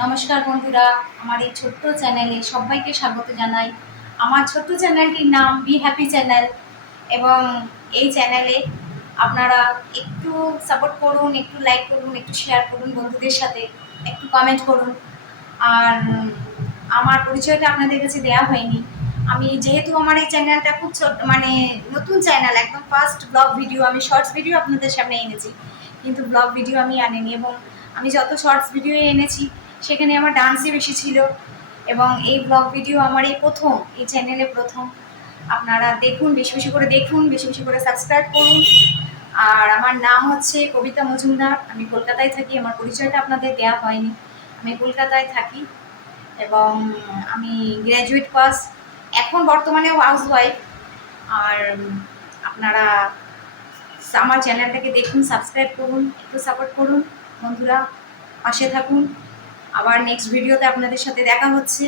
নমস্কার বন্ধুরা, আমার এই ছোট্ট চ্যানেলে সবাইকে স্বাগত জানাই। আমার ছোট্ট চ্যানেলটির নাম বি হ্যাপি চ্যানেল এবং এই চ্যানেলে আপনারা একটু সাপোর্ট করুন, একটু লাইক করুন, একটু শেয়ার করুন বন্ধুদের সাথে, একটু কমেন্ট করুন। আর আমার পরিচয়টা আপনাদের কাছে দেওয়া হয়নি। আমি যেহেতু আমার এই চ্যানেলটা খুব ছোট, মানে নতুন চ্যানেল, একদম ফার্স্ট ব্লগ ভিডিও, আমি শর্টস ভিডিও আপনাদের সামনে এনেছি, কিন্তু ব্লগ ভিডিও আমি আনিনি। এবং আমি যত শর্টস ভিডিও এনেছি সেখানে আমার ডান্সই বেশি ছিল, এবং এই ব্লগ ভিডিও আমার এই প্রথম, এই চ্যানেলে প্রথম। আপনারা দেখুন, বেশি বেশি করে দেখুন, বেশি বেশি করে সাবস্ক্রাইব করুন। আর আমার নাম হচ্ছে কবিতা মজুমদার, আমি কলকাতায় থাকি। আমার পরিচয়টা আপনাদের দেওয়া হয়নি, আমি কলকাতায় থাকি এবং আমি গ্র্যাজুয়েট পাস, এখন বর্তমানে হাউস ওয়াইফ। আর আপনারা আমার চ্যানেলটাকে দেখুন, সাবস্ক্রাইব করুন, একটু সাপোর্ট করুন বন্ধুরা, পাশে থাকুন। আবার নেক্সট ভিডিওতে আপনাদের সাথে দেখা হচ্ছে।